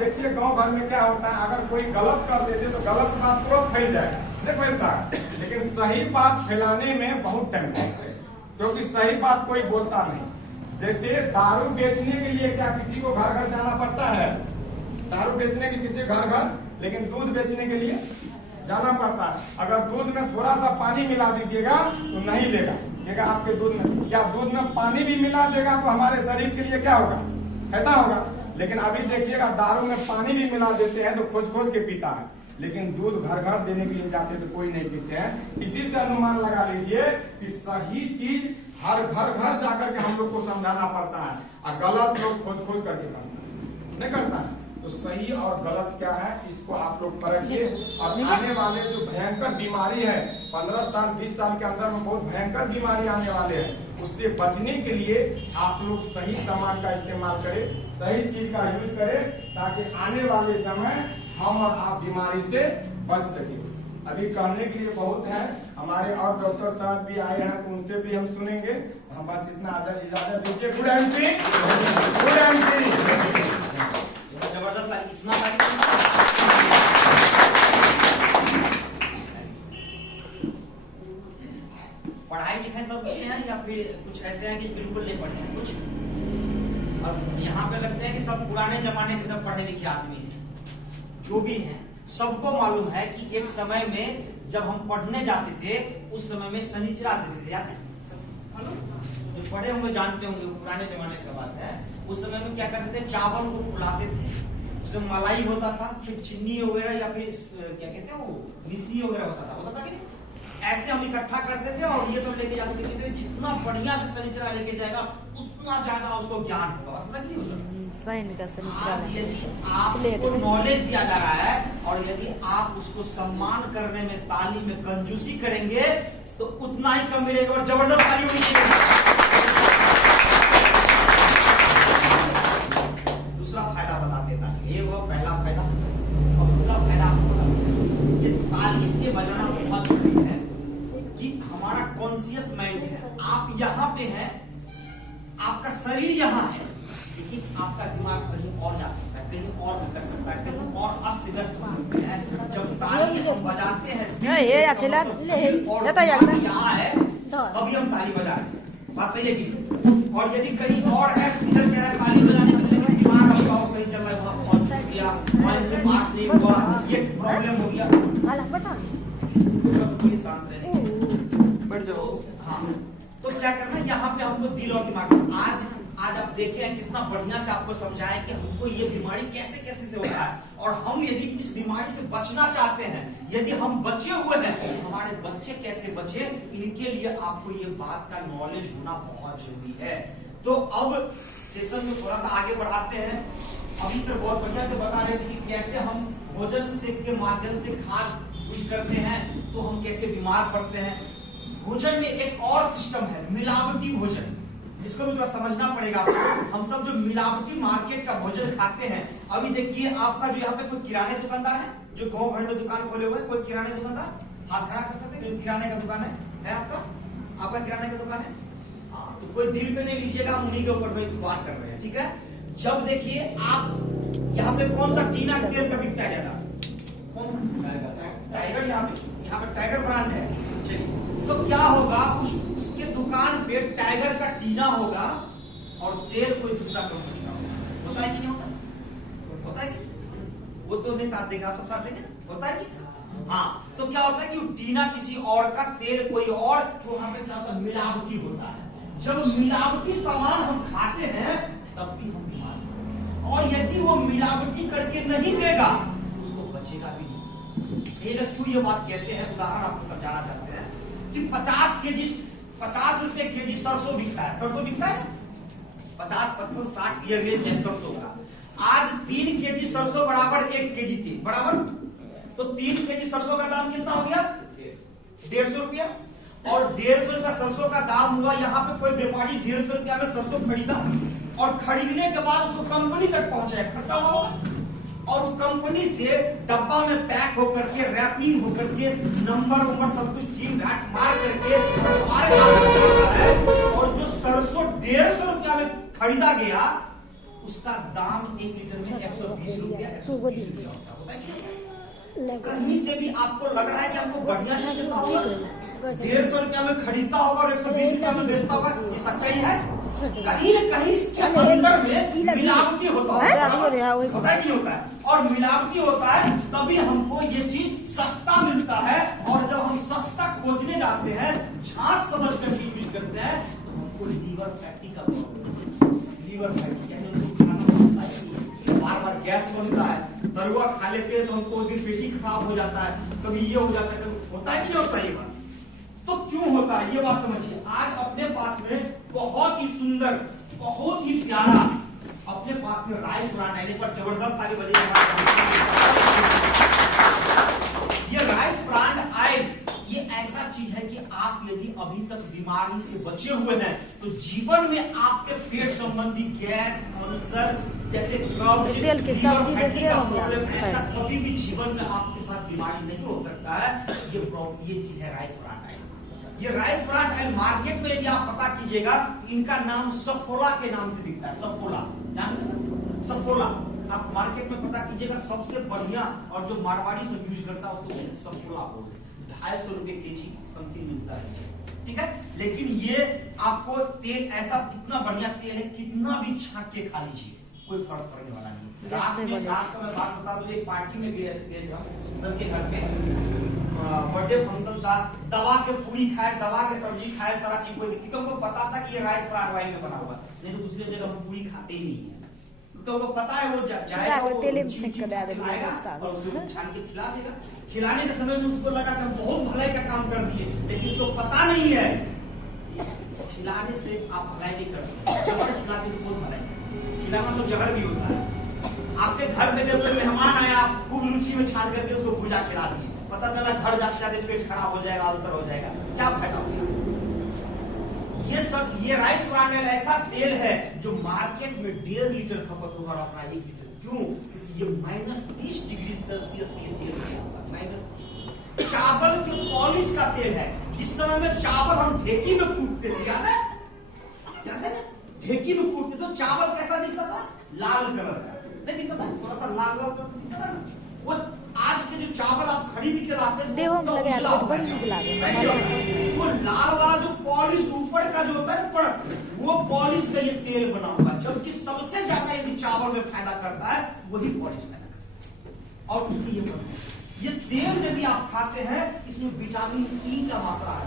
देखिए गांव घर में क्या होता है, अगर कोई गलत कर देते तो गलत बात तुरंत फैल जाए, नहीं फैलता है, लेकिन सही बात फैलाने में बहुत टाइम लगता है, क्योंकि सही बात कोई बोलता नहीं। जैसे दारू बेचने के लिए क्या किसी को घर घर जाना पड़ता है? दारू बेचने के किसी घर घर, लेकिन दूध बेचने के लिए जाना पड़ता है। अगर दूध में थोड़ा सा पानी मिला दीजिएगा तो नहीं लेगा, लेगा आपके दूध में। क्या दूध में पानी भी मिला देगा तो हमारे शरीर के लिए क्या होगा? फायदा होगा। लेकिन अभी देखिएगा दारू में पानी भी मिला देते हैं तो खोज खोज के पीता है, लेकिन दूध घर घर देने के लिए जाते हैं तो कोई नहीं पीते हैं। इसी से अनुमान लगा लीजिए कि सही चीज हर घर घर जाकर के हम लोग को समझाना पड़ता है, और गलत लोग खोज खोज करके करता नहीं करता है। तो सही और गलत क्या है इसको आप लोग परखिए, और आने वाले जो भयंकर बीमारी है 15 साल 20 साल के अंदर में बहुत भयंकर बीमारी आने वाले हैं, उससे बचने के लिए आप लोग सही सामान का इस्तेमाल करें, सही चीज का यूज करें, ताकि आने वाले समय हम और आप बीमारी से बच सके। अभी कहने के लिए बहुत है, हमारे और डॉक्टर साहब भी आए हैं तो उनसे भी हम सुनेंगे। हम बस इतना इजाजत दीजिए। गुड एमसी, गुड एमसी, जबरदस्त इतना पढ़ाई लिखाई सब किए हैं या फिर कुछ ऐसे हैं कि बिल्कुल नहीं पढ़े हैं कुछ? अब यहाँ पे लगते हैं कि सब पुराने जमाने के सब पढ़े लिखे आदमी हैं, जो भी हैं सबको मालूम है कि एक समय में जब हम पढ़ने जाते थे उस समय में शनिचरा देते थे, याद है? जो पढ़े होंगे जानते होंगे, पुराने जमाने की बात है। उस समय में क्या करते थे, चावल को फुलाते थे, उसमें मलाई होता था, फिर चीनी वगैरह या फिर क्या कहते हैं वो मिश्री वगैरह होता था कि नहीं? ऐसे हम इकट्ठा करते थे और ये सब लेके जाते थे। जितना बढ़िया से शनिचरा लेके जाएगा उतना ज्यादा उसको ज्ञान होगा, पता नहीं होता। यदि आपको नॉलेज दिया जा रहा है और यदि आप उसको सम्मान करने में, तालीम में कंजूसी करेंगे तो उतना ही कम मिलेगा। और जबरदस्त ताली होनी चाहिए। दूसरा फायदा बता देता है, ये वो पहला फायदा, और दूसरा फायदा आपको बता देता है। ये ताली इसलिए बजाना बहुत जरूरी है कि हमारा कॉन्शियस माइंड है, आप यहाँ पे हैं, आपका शरीर यहाँ है, लेकिन आपका दिमाग कहीं और जा सकता है, कहीं और भी कर सकता है, कहीं और अस्त व्यस्त हो सकता है। जब ताली हम बजाते हैं और यहाँ है तभी हम ताली बजा रहे हैं, बात सही है कि? और यदि कहीं और है इधर कह रहा है ताली बजाने के लिए, दिमाग आपका और कहीं चल रहा है, वहां पहुंच गया, वहां से बात नहीं हुआ, ये प्रॉब्लम हो गया। शांत रहने बैठ जाओ। हाँ, तो क्या करना है, यहाँ पे हमको दिल और दिमाग, आज आप देखे हैं कितना बढ़िया से आपको समझाया कि हमको ये बीमारी कैसे कैसे से होता है, और हम यदि इस बीमारी से बचना चाहते हैं, यदि हम बचे हुए हैं, हमारे बच्चे कैसे बचे, इनके लिए आपको ये बात का नॉलेज होना बहुत जरूरी है। तो अब सेशन में थोड़ा सा आगे बढ़ाते हैं। अभी सर बहुत बढ़िया से बता रहे थे कि कैसे हम भोजन से के माध्यम से खाद यूज करते हैं तो हम कैसे बीमार पड़ते हैं। भोजन में एक और सिस्टम है, मिलावटी भोजन, इसको भी थोड़ा समझना पड़ेगा आपको। हम सब जो मिलावटी मार्केट का भोजन खाते हैं, अभी देखिए आपका जो यहाँ पे कोई किराने दुकानदार है, जो गांव भर में दुकान खोले हुए हैं, कोई किराने दुकानदार हाथ खड़ा कर सकते हैं? किराने का दुकान है आपका किराने का दुकान है? हाँ, तो कोई दिल पे नहीं लीजिएगा, हम उन्हीं के ऊपर वार कर रहे हैं, ठीक है? जब देखिए आप यहाँ पे कौन सा टीना तेल का बिकता है ज्यादा, कौन सा? टाइगर। यहाँ पे टाइगर ब्रांड है। चलिए, तो क्या होगा, उसके दुकान पे टाइगर का टीना होगा और तेल कोई दूसरा कंपनी का होता है कि नहीं होता? होता है कि? वो तो नहीं साथ देगा, आप सब साथ देंगे, होता है कि? हाँ, तो क्या होता है कि टीना किसी और का, तेल कोई और, तो वहां पे क्या होता है, मिलावटी होता है। जब मिलावटी सामान हम खाते हैं तब भी हम बीमार होते हैं, और यदि वो मिलावटी करके नहीं देगा उसको बचेगा भी नहीं। क्यों ये बात कहते हैं, उदाहरण आपको समझाना चाहते हैं कि 50 रुपए केजी सरसों बिकता है, सरसों बिकता है 50, 55, 60 ये रेंज है सरसों का। आज 3 केजी सरसों बराबर 1 केजी तेल बराबर, तो 3 केजी सरसों का दाम कितना हो गया? 150 रुपया। और 150 रुपया सरसों का दाम हुआ, यहाँ पे कोई व्यापारी 150 रुपया में सरसों खरीदा, और खरीदने के बाद उसको कंपनी तक पहुंचाया, खर्चा होगा, और उस कंपनी से डब्बा में पैक होकर के, रैपिंग होकर के, नंबर सब कुछ टीम घाट मार करके हमारे है, और जो सरसों 150 रुपया में खरीदा गया उसका दाम 1 लीटर में 120 रुपया 120 रुपया होता है। कहीं से भी आपको लग रहा है कि आपको बढ़िया चीज देता होगा, 150 रुपया में खरीदता होगा और 120 रुपया में बेचता होगा, ये सच्चाई है? कहीं न कहीं इसके अंदर में मिलावटी होता है, होता है नहीं होता है? और मिलावटी होता है तभी हमको ये चीज सस्ता मिलता है, और जब हम सस्ता खोजने जाते हैं, झांस समझ कर यूज करते हैं, तो हमको लीवर फैटी का प्रॉब्लम, लीवर फैटी बार बार गैस बनता है, तरुआ खा लेते हैं तो हमको दिन पेट खराब हो जाता है, कभी ये हो जाता है, कभी होता है कि नहीं होता ये बात? तो क्यों होता है ये बात समझिए। आज अपने पास में बहुत ही सुंदर, बहुत ही प्यारा अपने पास में राइस ब्रांड है, पर जबरदस्त ताली बजेगी। ये राइस ब्रांड ऑयल ये ऐसा चीज है कि आप यदि अभी तक बीमारी से बचे हुए हैं तो जीवन में आपके पेट संबंधी गैस, अल्सर जैसे कब्ज, लीवर फैटी का प्रॉब्लम, ऐसा कभी भी जीवन में आपके साथ बीमारी नहीं हो सकता है। ये चीज है राइस ब्रांड ऑयल। ये राइस ब्रांड ऑयल मार्केट में यदि आप पता कीजिएगा, इनका नाम सफोला के नाम से बिकता है। सफोला जानते हैं? सफोला आप मार्केट में पता कीजिएगा, सबसे बढ़िया और जो मारवाड़ी सब यूज करता है उसको सफोला बोलते हैं। 250 रुपए केजी समथिंग मिलता है, ठीक है। लेकिन ये आपको तेल ऐसा कितना बढ़िया तेल है, कितना भी छांक के खा लीजिए कोई फर्क पड़ने वाला नहीं। रात को मैं बात बता दूं, एक पार्टी में गए हम सबके घर पे, बर्थडे फंक्शन था, दवा के पूरी खाए, दवा के सब्जी खाए, सारा चीज कोई दिक्कत, हमको पता था कि ये राइस ब्रांड ऑयल में बना हुआ है, नहीं तो दूसरी जगह हम पूरी खाते ही नहीं है। तो वो पता है वो जाएगा, वो तेल में छेक कर आएगा और उसको छान के खिला देगा। खिलाने के समय में उसको लगा कि हम बहुत भलाई का काम कर दिए, लेकिन उसको पता नहीं है खिलाने से आप भलाई नहीं करते, जहर खिलाते तो बहुत भलाई। खिलाना तो जहर भी होता है। आपके घर में जब कोई मेहमान आया, आप खूब रुचि में छान करके उसको भुजा खिला दिए, पता चला घर जाते जाते पेट खराब हो जाएगा, अल्सर हो जाएगा, क्या फायदा होगा? ये सब, ये राइस ब्रांड ऑयल ऐसा तेल है जो मार्केट में 1.5 लीटर खपत होगा और अपना 1 लीटर। क्यों? क्योंकि ये -30 डिग्री सेल्सियस में तेल -30। चावल के पॉलिश का तेल है। जिस समय में चावल हम ढेकी में कूटते थे, याद है? याद है ना? ढेकी में कूटते तो चावल कैसा दिखता था? लाल कलर का नहीं दिखता था, थोड़ा सा लाल कलर दिखता था। वो आज के जो चावल आप खरीद के लाते हैं वो लाल वाला जो पॉलिश ऊपर का जो होता है परत, वो पॉलिश का ये तेल बना हुआ है। जबकि सबसे ज्यादा यदि चावल में फायदा करता है वही पॉलिश फायदा करता है। और उससे ये तेल यदि आप खाते हैं, इसमें विटामिन ई का मात्रा है।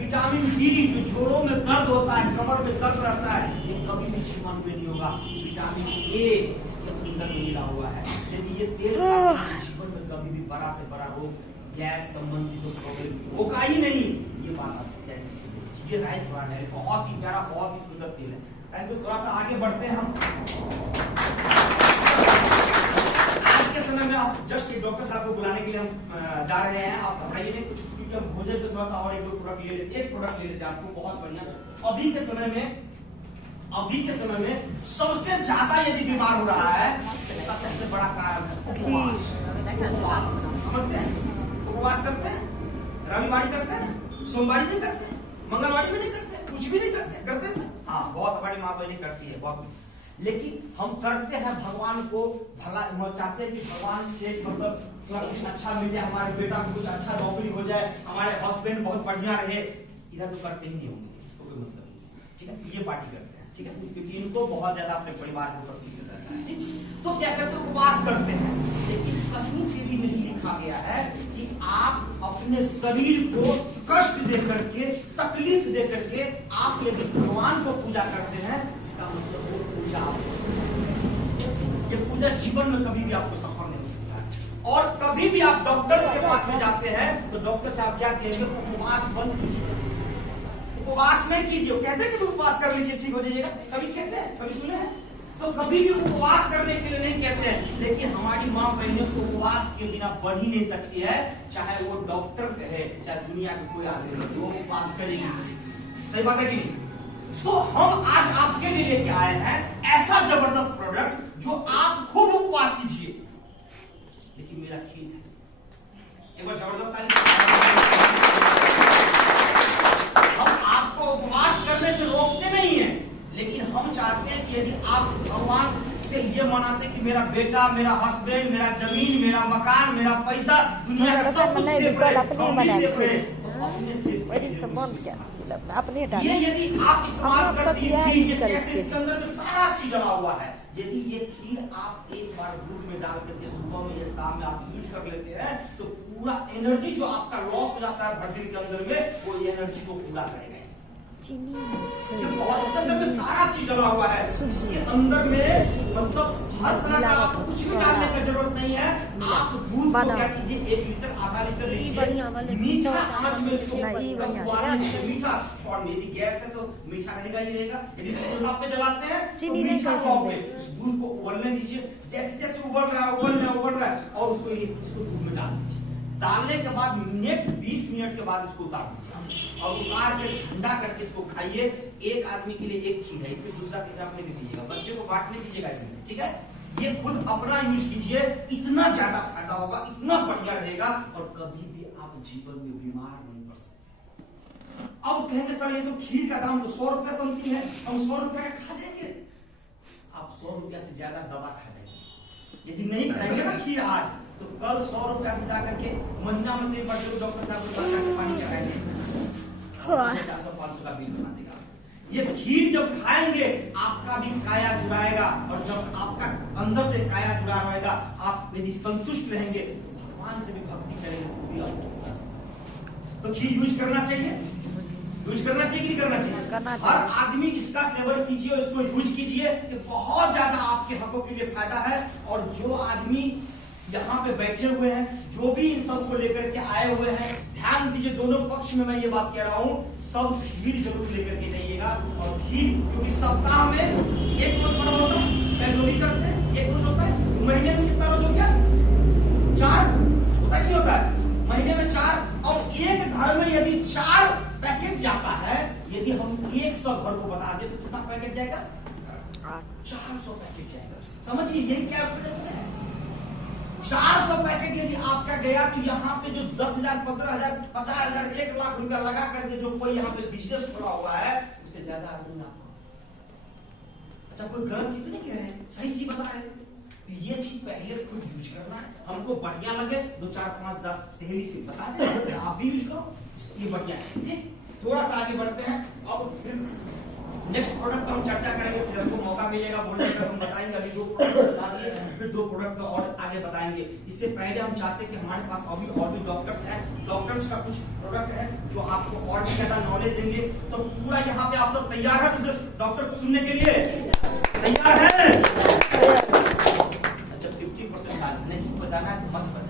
विटामिन ई जो जोड़ों में दर्द होता है, कमर में दर्द रहता है, ये कभी भी जीवन में नहीं होगा। विटामिन ए इसके अंदर मिला हुआ है। यदि ये तेल जीवन में कभी भी बड़ा से बड़ा रोग, गैस संबंधी तो प्रॉब्लम होगा ही नहीं। ये बात आप ये राइस ब्रांड है, बहुत ही प्यारा, बहुत ही सुंदर तेल है। तो थोड़ा सा आगे बढ़ते हैं हम। आज के समय में आप जस्ट एक डॉक्टर साहब को बुलाने के लिए हम जा रहे हैं। आप घबराइए नहीं, कुछ हम भोजन पे थोड़ा सा और 1-2 प्रोडक्ट ले लेते हैं। एक प्रोडक्ट ले लेते हैं आपको बहुत बढ़िया। अभी के समय में सबसे ज्यादा यदि बीमार हो रहा है, इसका सबसे बड़ा कारण है उपवास। समझते हैं? उपवास करते हैं, रविवारी करते हैं, सोमवारी नहीं करते, मंगलवारी भी नहीं करते, कुछ भी नहीं करते हैं? हाँ, बहुत हमारी माँ बहनी करती है बहुत, लेकिन हम करते हैं भगवान को भला, चाहते हैं कि भगवान से मतलब थोड़ा कुछ अच्छा मिल जाए, हमारे बेटा को कुछ अच्छा नौकरी हो जाए, हमारे हस्बैंड बहुत बढ़िया रहे। इधर तो करते ही नहीं होंगे, इसको कोई मतलब नहीं, ठीक है। ये पार्टी करते हैं, ठीक है, क्योंकि इनको बहुत ज्यादा अपने परिवार को प्रति करता है, ठीक। तो क्या करते हैं? उपवास करते हैं, लेकिन कहीं से भी नहीं लिखा गया है कि आप अपने शरीर को कष्ट दे करके, तकलीफ दे करके आप यदि भगवान को पूजा करते हैं, इसका मतलब वो पूजा ये पूजा जीवन में कभी भी आपको सफल नहीं हो सकता है। और कभी भी आप डॉक्टर्स के पास में जाते हैं तो डॉक्टर साहब क्या कहेंगे? उपवास बंद कीजिए, उपवास नहीं कीजिए। कहते हैं कि उपवास कर लीजिए ठीक हो जाइएगा, कभी कहते हैं? कभी सुने हैं? तो कभी भी उपवास करने के लिए नहीं कहते हैं। लेकिन हमारी माँ बहनों को उपवास के बिना बन ही नहीं सकती है, चाहे वो डॉक्टर कहे, चाहे दुनिया के कोई आदमी, वो उपवास करेगी। सही बात है कि नहीं? तो हम आज आपके लिए लेके आए हैं ऐसा जबरदस्त प्रोडक्ट जो आप खूब उपवास कीजिए, लेकिन मेरा खेल है। एक बार जबरदस्त हम आपको उपवास करने से रोकते नहीं है, लेकिन हम चाहते हैं कि यदि आप मनाते कि मेरा बेटा, मेरा हस्बैंड, मेरा जमीन, मेरा मकान, मेरा पैसा, दुनिया का सब कुछ सेफ रहे, हम भी सेफ रहे, तो अपने सेफ अपने ये यदि आप इस्तेमाल करते हैं खीर, ये कैसे इसके अंदर में सारा चीज डला हुआ है। यदि ये खीर आप एक बार दूध में डाल करके सुबह में या शाम में आप यूज कर लेते हैं तो पूरा एनर्जी जो आपका लॉस हो जाता है भर दिन के अंदर में, वो एनर्जी को पूरा करेगा। और इसके अंदर में सारा चीज डला हुआ है, इसके अंदर में मतलब हर तरह का आपको कुछ भी डालने का जरूरत नहीं है। आप दूध को क्या कीजिए, 1 लीटर आधा लीटर लीजिए, मीठा आंच में इसको मीठा फॉर्म, यदि गैस है तो मीठा रहेगा ही रहेगा, यदि चूल्हा पे जलाते हैं तो मीठा खाओगे। उस दूध को उबलने दीजिए, जैसे जैसे उबल रहा है और उसको दूध में डाल दीजिए। डालने के बाद 20 मिनट के बाद इसको उतार दीजिए और उतार के ठंडा करके इसको खाइए। एक आदमी के लिए 1 खीर है, फिर दूसरा तीसरा अपने भी दीजिएगा, बच्चे को बांटने दीजिएगा इसमें से, ठीक है। ये खुद अपना यूज कीजिए, इतना ज्यादा फायदा होगा, इतना बढ़िया रहेगा और कभी भी आप जीवन में बीमार नहीं पड़ सकते। अब कहेंगे सर ये तो खीर का दाम तो 100 रुपए समथिंग है, हम 100 रुपए का खा जाएंगे। आप 100 रुपया से ज्यादा दवा खा जाएंगे। यदि नहीं खाएंगे ना खीर आज, तो कल 100 रुपया से जाकर के महीना में तो बड़े डॉक्टर साहब को जाकर पानी चढ़ाएंगे, 400-500 का बिल बना देगा। ये खीर जब खाएंगे आपका भी काया जुड़ाएगा, और जब आपका अंदर से काया जुड़ा रहेगा, आप यदि संतुष्ट रहेंगे तो भगवान से भी भक्ति करेंगे। तो खीर यूज करना चाहिए, यूज करना चाहिए कि नहीं करना चाहिए? हर आदमी इसका सेवन कीजिए, इसको यूज कीजिए, बहुत ज्यादा आपके हकों के लिए फायदा है। और जो आदमी यहाँ पे बैठे हुए हैं, जो भी इन सब को लेकर के आए हुए हैं, ध्यान दीजिए, दोनों पक्ष में मैं ये बात कह रहा हूँ, सब खीर जरूर लेकर के जाइएगा। और खीर क्योंकि सप्ताह में एक रोज पर्व होता है, मैं जो भी करते हैं एक रोज होता है, महीने में कितना रोज हो गया? 4 होता है, नहीं होता है महीने में 4। और एक घर में यदि 4 पैकेट जाता है, यदि हम 100 घर को बता दे तो कितना पैकेट जाएगा? 400 पैकेट जाएगा। समझिए यही कैलकुलेशन है। 400 पैकेट यदि आपका गया तो यहाँ पे जो 10,000, 15,000, 50,000, 1 लाख रुपया लगा करके जो कोई यहाँ पे बिजनेस खोला हुआ है, उससे ज्यादा आदमी आपको। अच्छा कोई गलत चीज तो नहीं कह रहे हैं, सही चीज बता रहे हैं। तो ये चीज पहले खुद यूज करना है, हमको बढ़िया लगे 2, 4, 5, 10 सहेली से बता दे, आप भी यूज करो, ये बढ़िया है। ठीक, थोड़ा सा आगे बढ़ते हैं और फिर नेक्स्ट प्रोडक्ट पर हम चर्चा करेंगे, फिर हमको मौका मिलेगा बोलने का, हम बताएंगे। अभी 2 प्रोडक्ट बता दिए, फिर 2 प्रोडक्ट और आगे बताएंगे। इससे पहले हम चाहते हैं कि हमारे पास अभी और भी डॉक्टर्स हैं, डॉक्टर्स का कुछ प्रोडक्ट है जो आपको और भी ज्यादा नॉलेज देंगे। तो पूरा यहाँ पे आप सब तैयार है डॉक्टर को सुनने के लिए? तैयार है? अच्छा 50% नहीं बताना, मत बताना।